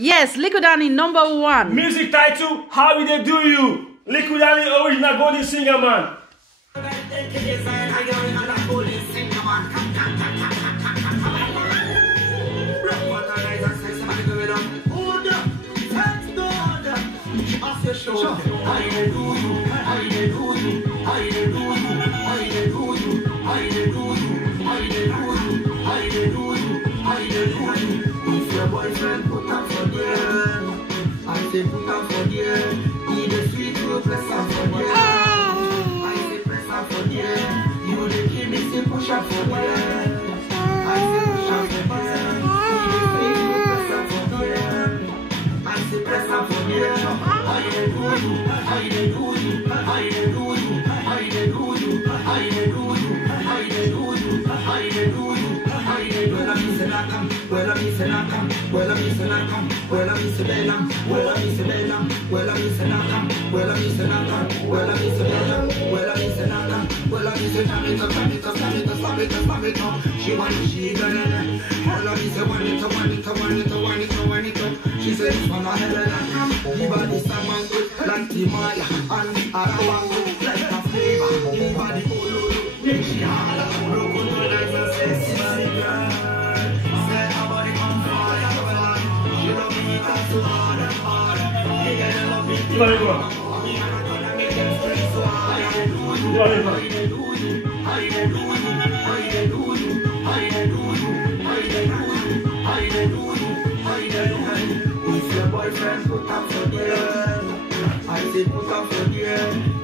Yes, Liquid Danny #1. Music title, How Will They Do You? Liquid Danny original golden singer, man. If your boyfriend put up for them, I say put up for them. Need a sweet you press up for them. I say press up for them. You the kid me say push up for them. I say push up for them. Need a sweet you press up for them. I say press up for them. I dey do you, I dey do you, I dey do you, I dey do you, I dey do you, I dey do you, I dey do you. Well, I'm missing a come, well, I'm missing a come, well, I'm missing a come, well, I'm missing Bellam, well, I'm missing Bellam, well, I'm missing a come, well, I'm missing a come, well, I'm missing Bellam, well, I'm missing a come, well, I'm missing Slam it up, slam it up, slam it up, slam it up, slam it up. She want it, she got it, well, I'm missing one it up, one it up, one it up, one it up, one it up. She said this one a hell of a the body salmon good, like the Maya, and the Arawan good, like a flavor, the body polo, she holla, polo, good, like a sexy girl. If your boyfriend put up for them, I say put up for them.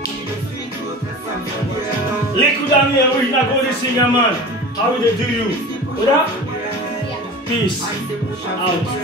Liquid Danny original golden singer, man. How will they do you? What up? Peace out.